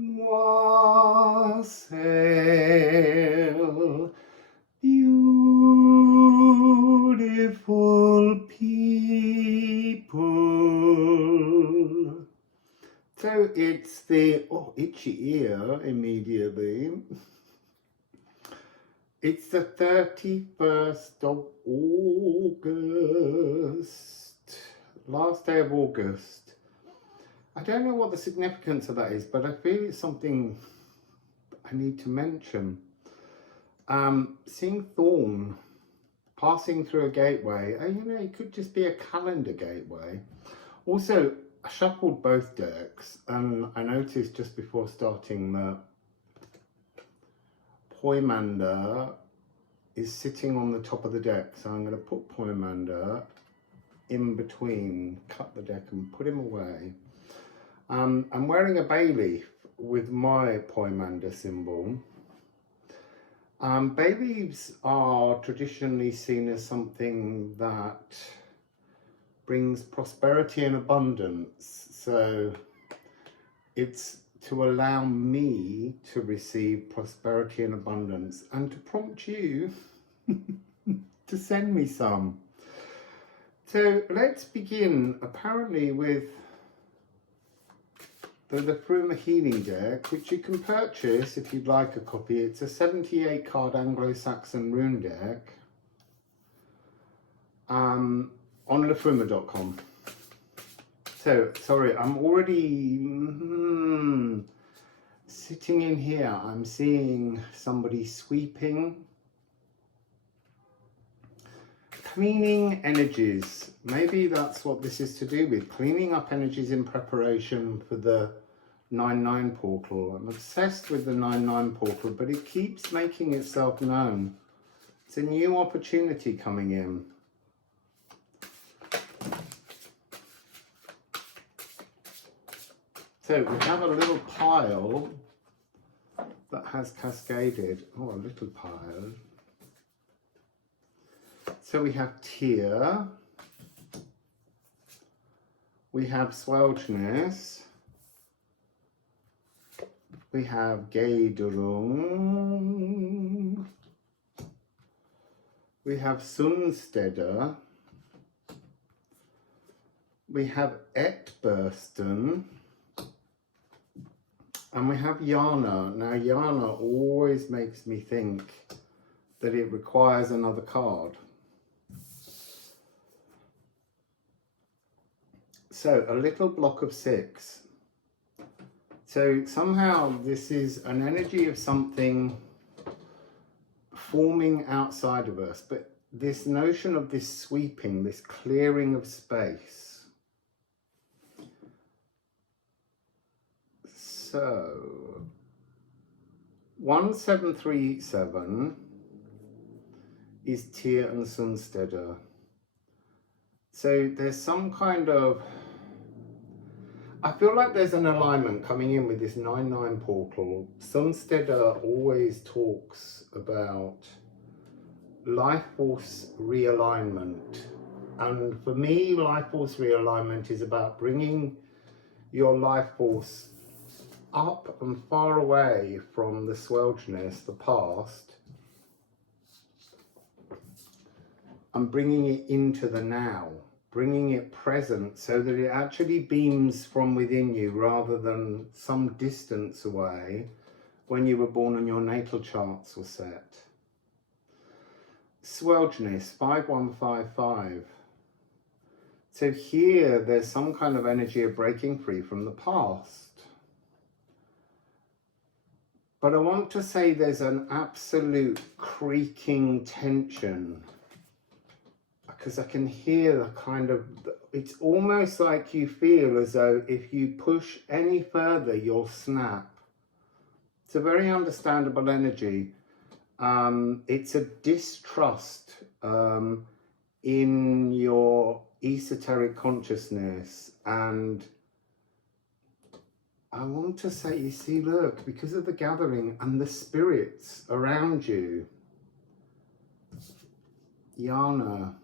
Wassail, beautiful people. So it's the, itchy ear immediately. It's the 31st of August, last day of August. I don't know what the significance of that is, but I feel it's something I need to mention. Seeing Thorn passing through a gateway, it could just be a calendar gateway. Also, I shuffled both decks and I noticed just before starting that Poimander is sitting on the top of the deck, so I'm going to put Poimander in between, cut the deck and put him away. I'm wearing a bay leaf with my Poimander symbol. Bay leaves are traditionally seen as something that brings prosperity and abundance, so it's to allow me to receive prosperity and abundance and to prompt you to send me some. So let's begin apparently with the Liffruma Healing deck, which you can purchase if you'd like a copy. It's a 78 card Anglo-Saxon rune deck on liffruma.com. So, sorry, I'm already sitting in here. I'm seeing somebody sweeping, cleaning energies. Maybe that's what this is to do with, cleaning up energies in preparation for the 9-9 portal. I'm obsessed with the 9-9 portal, but it keeps making itself known. It's a new opportunity coming in. So we have a little pile that has cascaded. Oh, a little pile. So we have Tear. We have Swelchness. We have Geidrung. We have Sunsteder. We have Etbursten. And we have Yana. Now Yana always makes me think that it requires another card. So a little block of 6. So somehow this is an energy of something forming outside of us, but this notion of this sweeping, this clearing of space. So 1737 is Tyr and Sunsteder. So there's some kind of, I feel like there's an alignment coming in with this 9-9 portal. Sunsteder always talks about life force realignment. And for me, life force realignment is about bringing your life force up and far away from the swelchness, the past, and bringing it into the now, bringing it present so that it actually beams from within you rather than some distance away when you were born and your natal charts were set. Swelchness, 5155. So here there's some kind of energy of breaking free from the past. But I want to say there's an absolute creaking tension, because I can hear the kind of, it's almost like you feel as though if you push any further, you'll snap. It's a very understandable energy. It's a distrust in your esoteric consciousness, and I want to say, you see, look, because of the gathering and the spirits around you, Yana,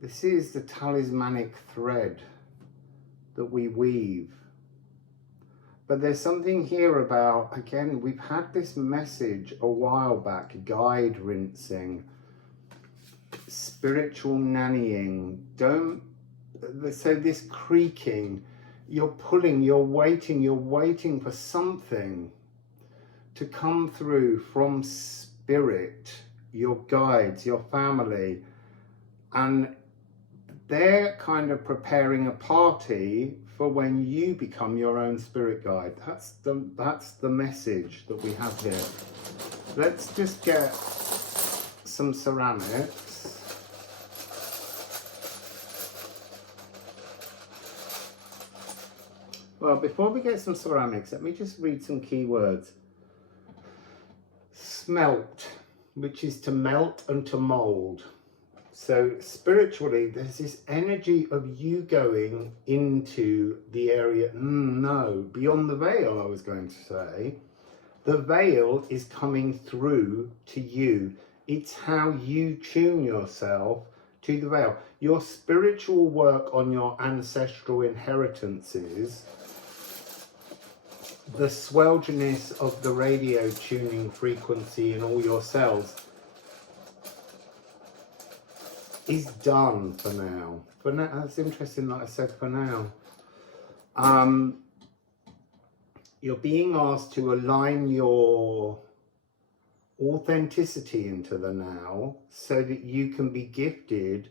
this is the talismanic thread that we weave. But there's something here about, again, we've had this message a while back, guide rinsing, spiritual nannying. So this creaking, you're pulling, you're waiting for something to come through from spirit, your guides, your family, and they're kind of preparing a party for when you become your own spirit guide. That's the message that we have here. Let's just get some ceramics. Well, before we get some ceramics, let me just read some keywords. Smelt, which is to melt and to mold. So spiritually, there's this energy of you going into the area, beyond the veil, I was going to say. The veil is coming through to you. It's how you tune yourself to the veil. Your spiritual work on your ancestral inheritances, the swelginess of the radio tuning frequency in all your cells, is done for now. For now, that's interesting that I said for now. You're being asked to align your authenticity into the now so that you can be gifted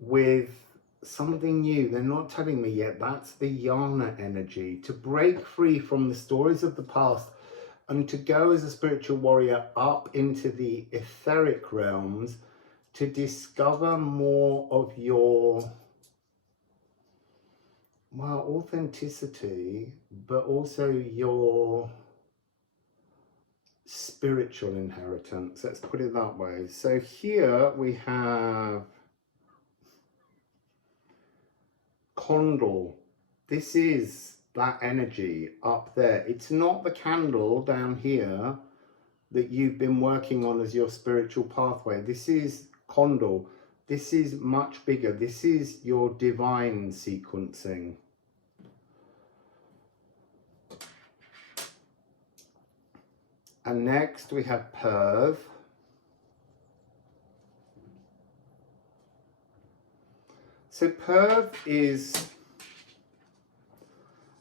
with something new. They're not telling me yet. That's the Yana energy. To break free from the stories of the past and to go as a spiritual warrior up into the etheric realms to discover more of your, well, authenticity, but also your spiritual inheritance. Let's put it that way. So here we have Condal. This is that energy up there. It's not the candle down here that you've been working on as your spiritual pathway. This is Condal. This is much bigger. This is your divine sequencing. And next we have Perv. So Perv is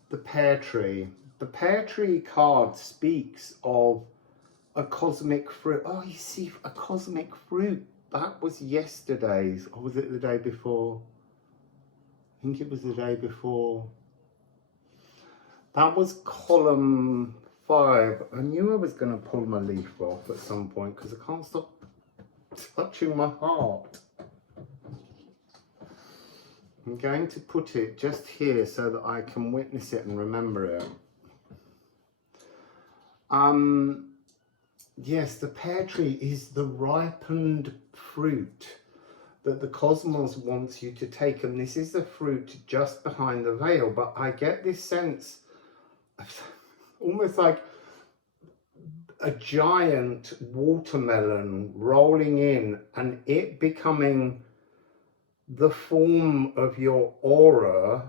the pear tree. The pear tree card speaks of a cosmic fruit. Oh, you see, a cosmic fruit. That was yesterday's, or was it the day before? I think it was the day before. That was column 5. I knew I was going to pull my leaf off at some point because I can't stop touching my heart. I'm going to put it just here so that I can witness it and remember it. Yes, the pear tree is the ripened fruit that the cosmos wants you to take, and this is the fruit just behind the veil. But I get this sense of almost like a giant watermelon rolling in and it becoming the form of your aura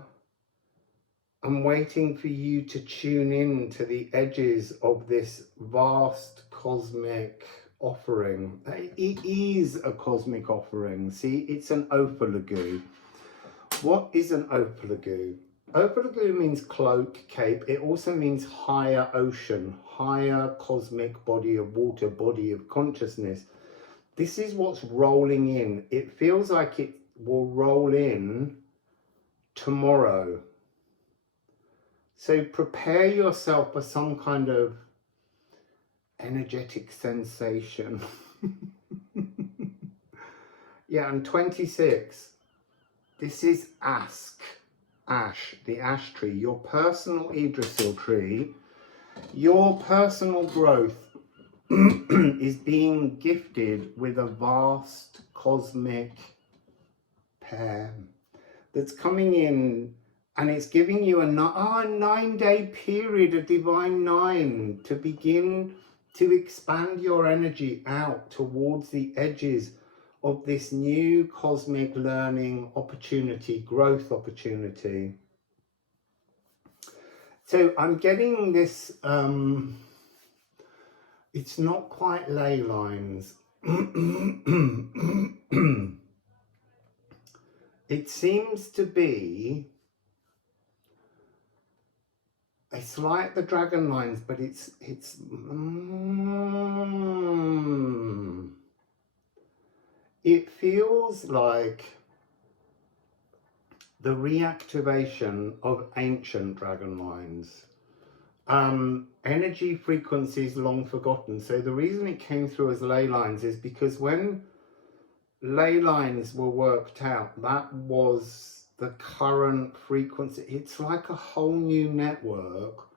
and waiting for you to tune in to the edges of this vast cosmic offering. It is a cosmic offering. See, it's an opalagu. What is an opalagu? Opalagu means cloak, cape. It also means higher ocean, higher cosmic body of water, body of consciousness. This is what's rolling in. It feels like it will roll in tomorrow. So prepare yourself for some kind of energetic sensation. Yeah, and 26. This is ash, the ash tree, your personal Yggdrasil tree. Your personal growth is being gifted with a vast cosmic pear that's coming in, and it's giving you a 9-day period, a divine 9, to begin to expand your energy out towards the edges of this new cosmic learning opportunity, growth opportunity. So I'm getting this, it's not quite ley lines. It seems to be, it's like the dragon lines, but it's it feels like the reactivation of ancient dragon lines. Energy frequencies long forgotten. So the reason it came through as ley lines is because when ley lines were worked out, that was the current frequency. It's like a whole new network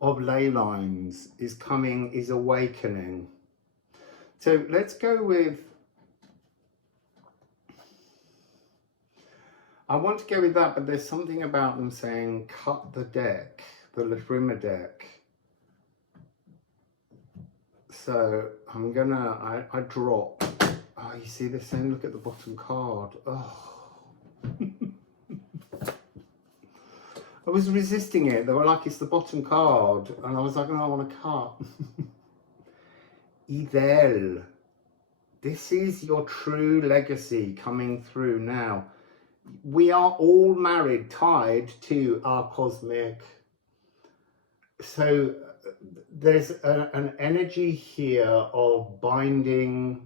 of ley lines is coming, is awakening. So let's go with, I want to go with that, but there's something about them saying cut the deck, the Liffruma deck. So I'm gonna, I drop. Oh, you see the same, look at the bottom card. Oh. I was resisting it. They were like, it's the bottom card. And I was like, no, I want to cut. Idel. This is your true legacy coming through now. We are all married, tied to our cosmic. So there's an energy here of binding,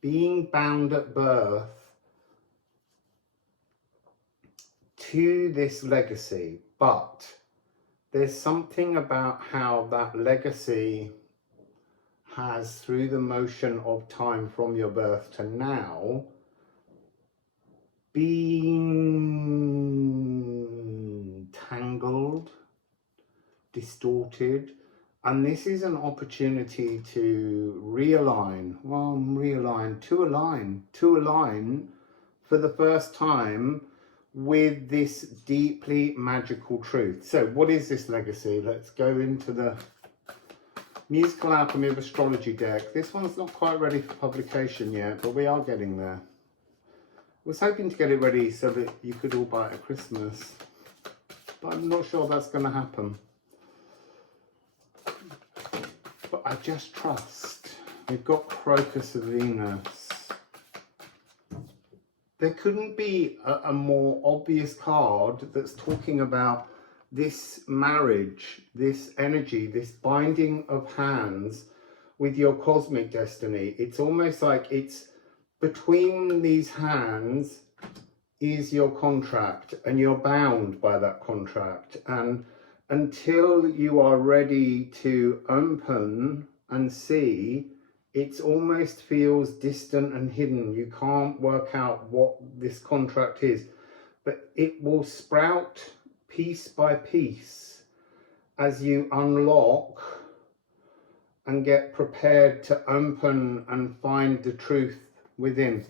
being bound at birth to this legacy, but there's something about how that legacy has, through the motion of time from your birth to now, been tangled, distorted, and this is an opportunity to realign, to align for the first time with this deeply magical truth. So what is this legacy? Let's go into the Musical Alchemy of Astrology deck. This one's not quite ready for publication yet, but we are getting there. I was hoping to get it ready so that you could all buy it at Christmas, but I'm not sure that's going to happen. But I just trust. We've got Crocus of Venus. There couldn't be a more obvious card that's talking about this marriage, this energy, this binding of hands with your cosmic destiny. It's almost like it's between these hands is your contract, and you're bound by that contract. And until you are ready to open and see, it almost feels distant and hidden. You can't work out what this contract is, but it will sprout piece by piece as you unlock and get prepared to open and find the truth within.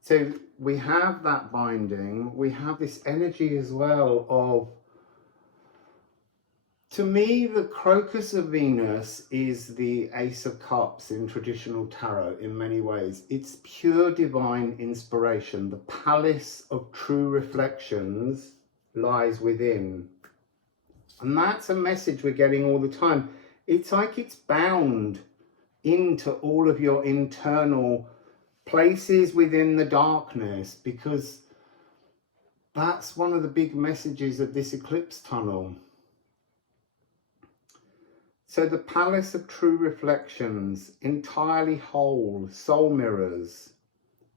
So we have that binding, we have this energy as well of, to me, the Crocus of Venus is the Ace of Cups in traditional tarot in many ways. It's pure divine inspiration. The palace of true reflections lies within. And that's a message we're getting all the time. It's like it's bound into all of your internal places within the darkness, because that's one of the big messages of this eclipse tunnel. So the palace of true reflections, entirely whole, soul mirrors,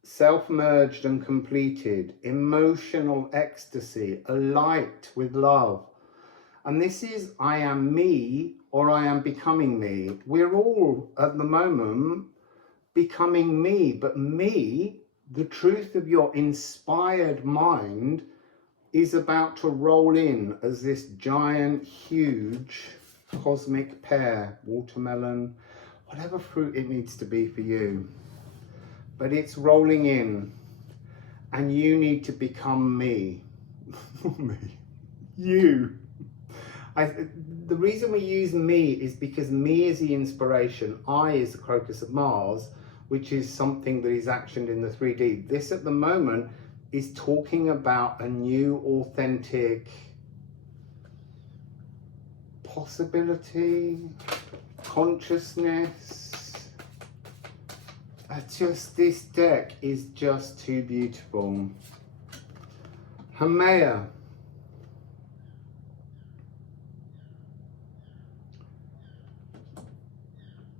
self-merged and completed, emotional ecstasy, alight with love. And this is I am me, or I am becoming me. We're all at the moment becoming me, but me, the truth of your inspired mind, is about to roll in as this giant, huge cosmic pear, watermelon, whatever fruit it needs to be for you. But it's rolling in, and you need to become me. Not me, you. The reason we use me is because me is the inspiration. I is the Crocus of Mars, which is something that is actioned in the 3D. This at the moment is talking about a new, authentic possibility, consciousness. Just this deck is just too beautiful. Haumea.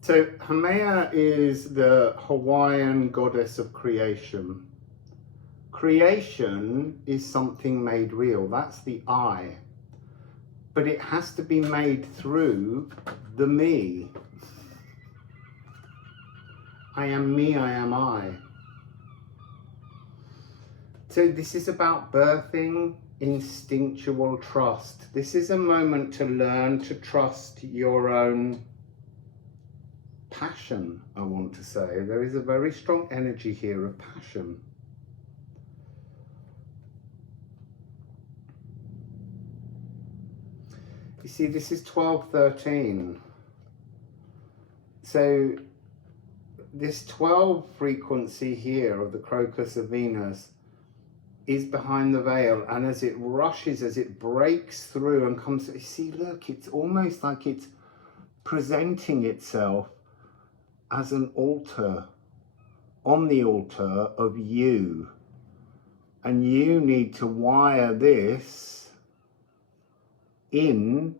So Haumea is the Hawaiian goddess of creation. Creation is something made real. That's the I. But it has to be made through the me. I am me, I am I. So this is about birthing instinctual trust. This is a moment to learn to trust your own passion, I want to say. There is a very strong energy here of passion. You see, this is 1213. So this 12 frequency here of the crocus of Venus is behind the veil, and as it rushes, as it breaks through and comes, you see, look, it's almost like it's presenting itself as an altar, on the altar of you. And you need to wire this in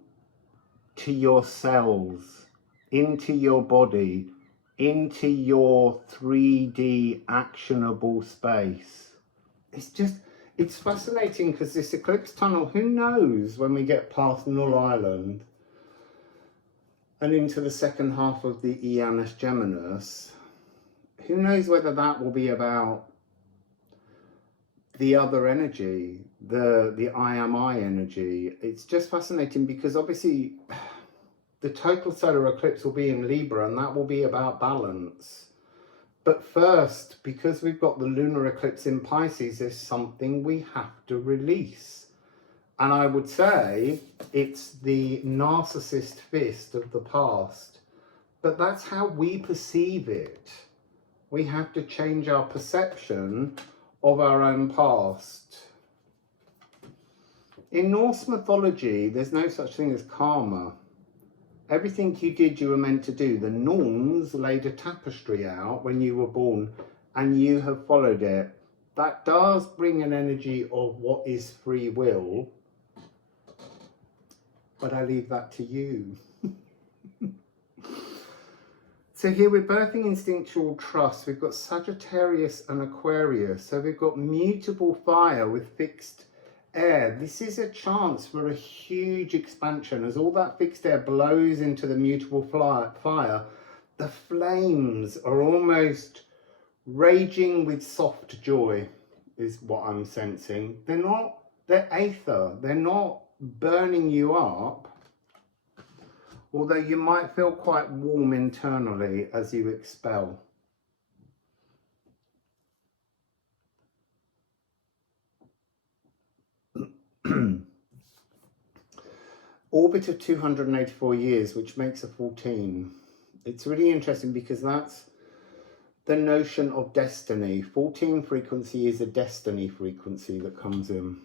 to your cells, into your body, into your 3D actionable space. It's fascinating because this eclipse tunnel, who knows when we get past Null Island and into the second half of the Janus Geminus, who knows whether that will be about the other energy, the I am I energy. It's just fascinating because obviously the total solar eclipse will be in Libra, and that will be about balance. But first, because we've got the lunar eclipse in Pisces, there's something we have to release. And I would say it's the narcissist fist of the past. But that's how we perceive it. We have to change our perception of our own past. In Norse mythology, there's no such thing as karma. Everything you did, you were meant to do. The Norns laid a tapestry out when you were born, and you have followed it. That does bring an energy of what is free will, but I leave that to you. So here we're birthing instinctual trust. We've got Sagittarius and Aquarius. So we've got mutable fire with fixed air. This is a chance for a huge expansion. As all that fixed air blows into the mutable fire, the flames are almost raging with soft joy, is what I'm sensing. They're aether. They're not burning you up, although you might feel quite warm internally as you expel. Orbit of 284 years, which makes a 14. It's really interesting because that's the notion of destiny. 14 frequency is a destiny frequency that comes in.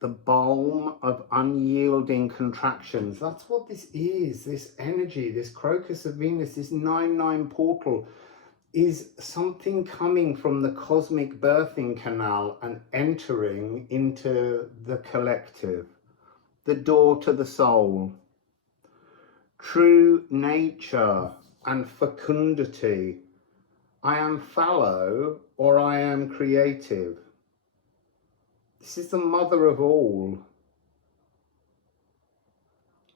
The balm of unyielding contractions. That's what this is. This energy, this crocus of Venus, this 9-9 portal is something coming from the cosmic birthing canal and entering into the collective. The door to the soul. True nature and fecundity. I am fallow or I am creative. This is the mother of all.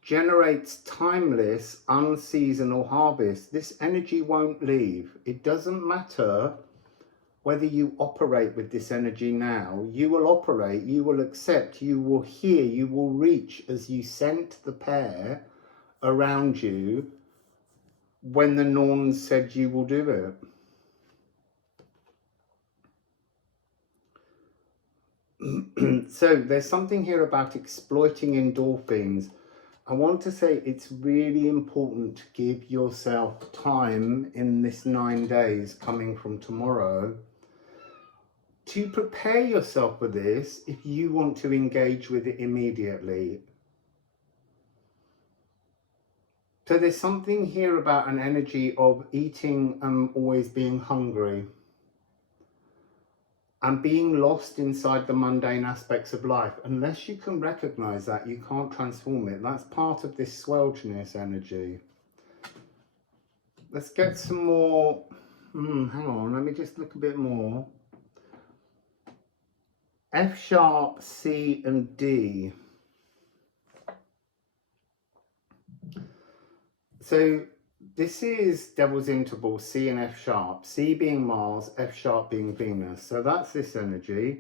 Generates timeless, unseasonal harvest. This energy won't leave. It doesn't matter whether you operate with this energy now. You will operate, you will accept, you will hear, you will reach as you scent the pair around you when the Norns said you will do it. So there's something here about exploiting endorphins. I want to say it's really important to give yourself time in this 9 days coming from tomorrow to prepare yourself for this if you want to engage with it immediately. So there's something here about an energy of eating and always being hungry and being lost inside the mundane aspects of life. Unless you can recognize that, you can't transform it. That's part of this swelchness energy. Let's get some more. Hang on, let me just look a bit more. F sharp, C and D. So this is Devil's Interval, C and F sharp. C being Mars, F sharp being Venus. So that's this energy.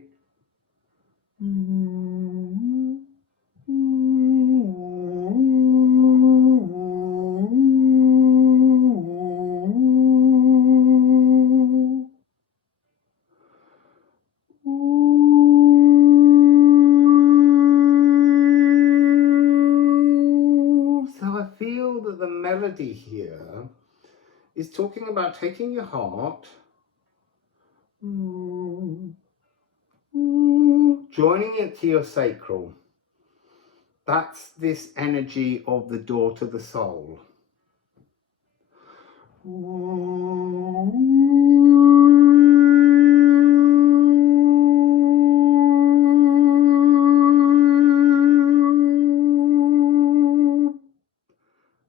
That the melody here is talking about taking your heart, joining it to your sacral. That's this energy of the door to the soul.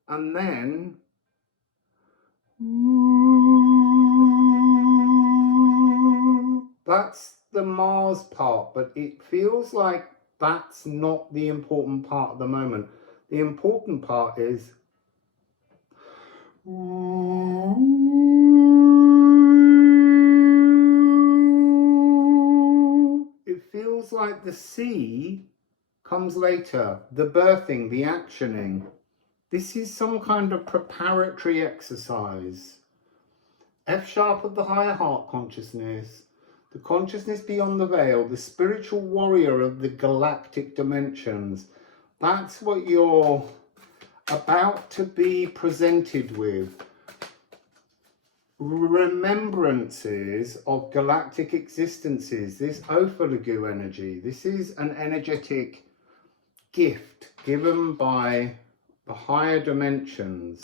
And then that's the Mars part, but it feels like that's not the important part at the moment. The important part is it feels like the C comes later, the birthing, the actioning. This is some kind of preparatory exercise. F sharp of the higher heart consciousness, the consciousness beyond the veil, the spiritual warrior of the galactic dimensions. That's what you're about to be presented with. Remembrances of galactic existences, this Ophalagu energy. This is an energetic gift given by the higher dimensions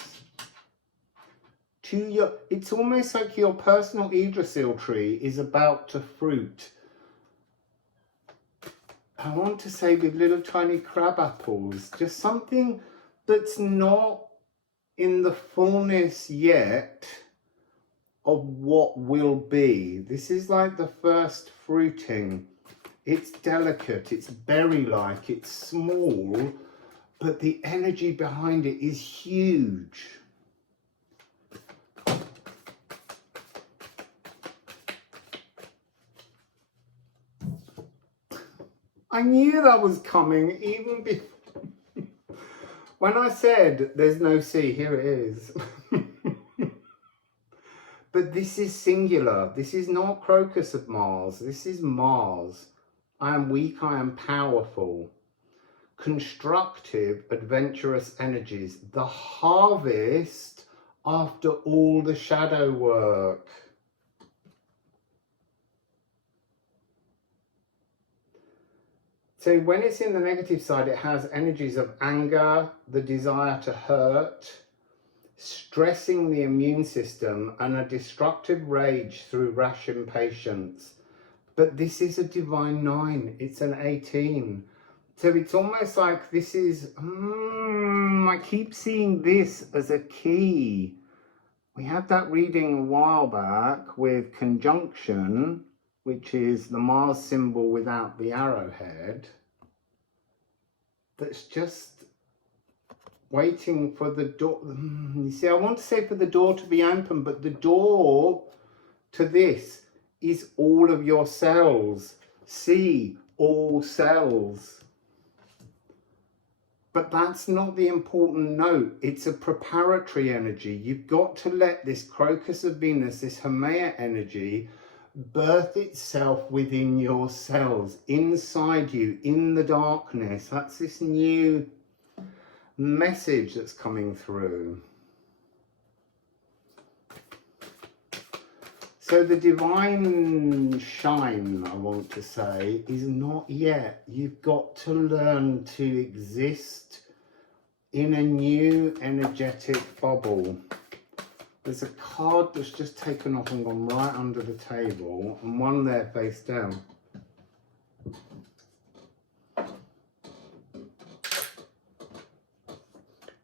to your. It's almost like your personal Yggdrasil tree is about to fruit. I want to say with little tiny crab apples, just something that's not in the fullness yet of what will be. This is like the first fruiting. It's delicate, it's berry-like, it's small, but the energy behind it is huge. I knew that was coming even before. When I said there's no C, here it is. But this is singular. This is not Crocus of Mars. This is Mars. I am weak, I am powerful. Constructive, adventurous energies. The harvest after all the shadow work. So when it's in the negative side, it has energies of anger, the desire to hurt, stressing the immune system, and a destructive rage through rash impatience. But this is a divine 9. It's an 18. So it's almost like this is, I keep seeing this as a key. We had that reading a while back with conjunction, which is the Mars symbol without the arrowhead. That's just waiting for the door. You see, I want to say for the door to be open, but the door to this is all of your cells. See, all cells. But that's not the important note. It's a preparatory energy. You've got to let this Crocus of Venus, this Haumea energy, birth itself within your cells, inside you, in the darkness. That's this new message that's coming through. So the divine shine, I want to say, is not yet. You've got to learn to exist in a new energetic bubble. There's a card that's just taken off and gone right under the table, and one there face down.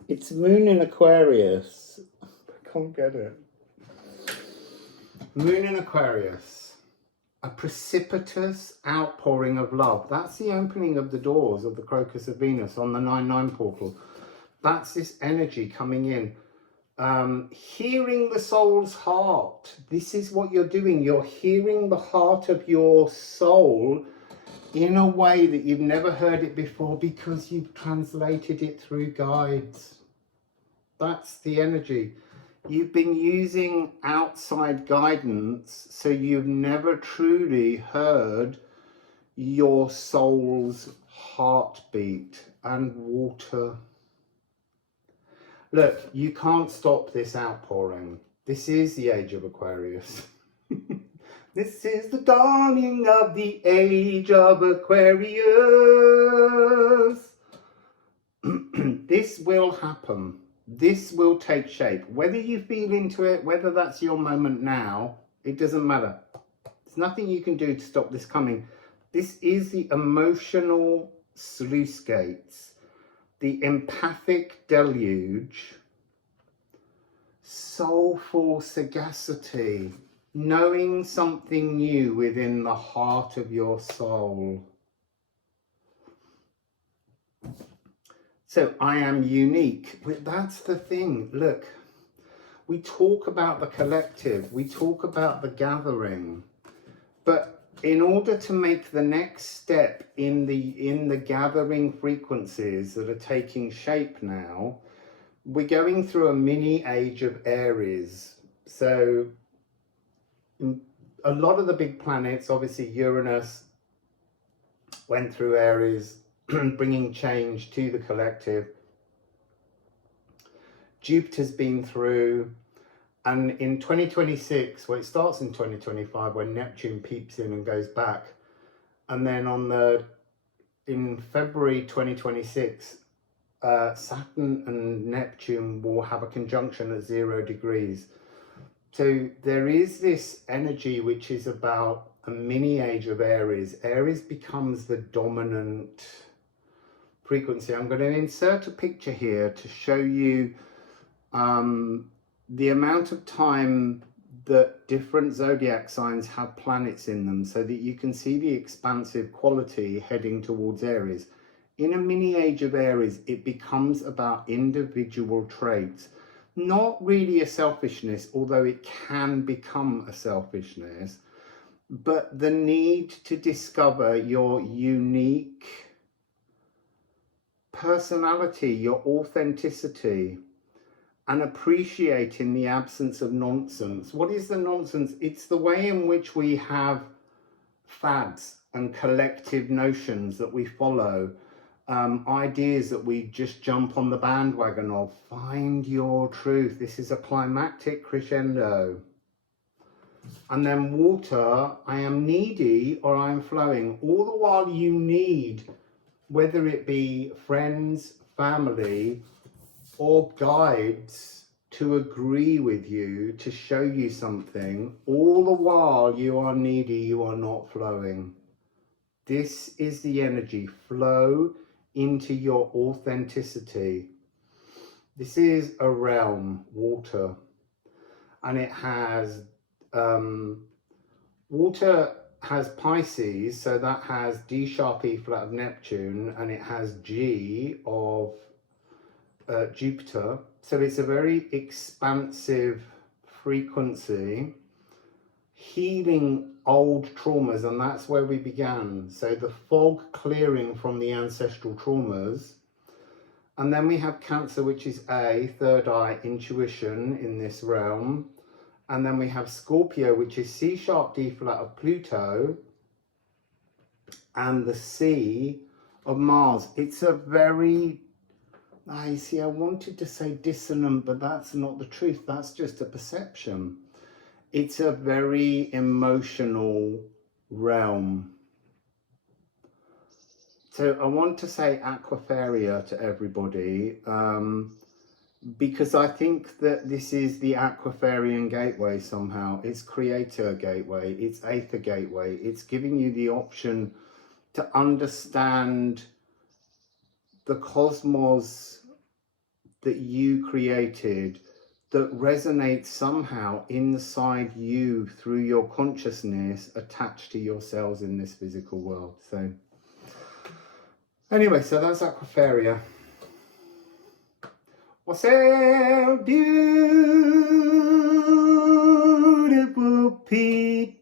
It's Moon in Aquarius. I can't get it. Moon in Aquarius. A precipitous outpouring of love. That's the opening of the doors of the Crocus of Venus on the 9/9 portal. That's this energy coming in. Hearing the soul's heart. This is what you're doing. You're hearing the heart of your soul in a way that you've never heard it before because you've translated it through guides. That's the energy. You've been using outside guidance, so you've never truly heard your soul's heartbeat. And water. Look, you can't stop this outpouring. This is the age of Aquarius. This is the dawning of the age of Aquarius. This will happen. This will take shape. Whether you feel into it, whether that's your moment now, it doesn't matter. There's nothing you can do to stop this coming. This is the emotional sluice gates, the empathic deluge, soulful sagacity, knowing something new within the heart of your soul. So I am unique. That's the thing. Look, we talk about the collective, we talk about the gathering, but in order to make the next step in the gathering frequencies that are taking shape now, we're going through a mini age of Aries. So a lot of the big planets, obviously Uranus went through Aries, bringing change to the collective. Jupiter's been through, and in 2026, well, it starts in 2025 when Neptune peeps in and goes back, and then in February 2026, Saturn and Neptune will have a conjunction at 0 degrees. So there is this energy which is about a mini age of Aries. Aries becomes the dominant frequency. I'm going to insert a picture here to show you the amount of time that different zodiac signs have planets in them, so that you can see the expansive quality heading towards Aries. In a mini age of Aries, it becomes about individual traits, not really a selfishness, although it can become a selfishness, but the need to discover your unique personality, your authenticity, and appreciating the absence of nonsense. What is the nonsense? It's the way in which we have fads and collective notions that we follow, ideas that we just jump on the bandwagon of. Find your truth. This is a climactic crescendo. And then water, I am needy or I am flowing. All the while you need, whether it be friends, family, or guides to agree with you, to show you something, all the while you are needy, you are not flowing. This is the energy. Flow into your authenticity. This is a realm, water, and it has, water has Pisces, so that has D sharp E flat of Neptune, and it has G of Jupiter. So it's a very expansive frequency, healing old traumas, and that's where we began. So the fog clearing from the ancestral traumas. And then we have Cancer, which is A, third eye, intuition in this realm. And then we have Scorpio, which is C sharp D flat of Pluto, and the C of Mars. It's a very, I see, I wanted to say dissonant, but that's not the truth. That's just a perception. It's a very emotional realm. So I want to say Aquafaria to everybody, because I think that this is the Aquafarian gateway somehow. It's Creator gateway, it's Aether gateway. It's giving you the option to understand the cosmos that you created, that resonates somehow inside you through your consciousness attached to your cells in this physical world. So anyway, so that's Aquafaria. Wassail, beautiful people.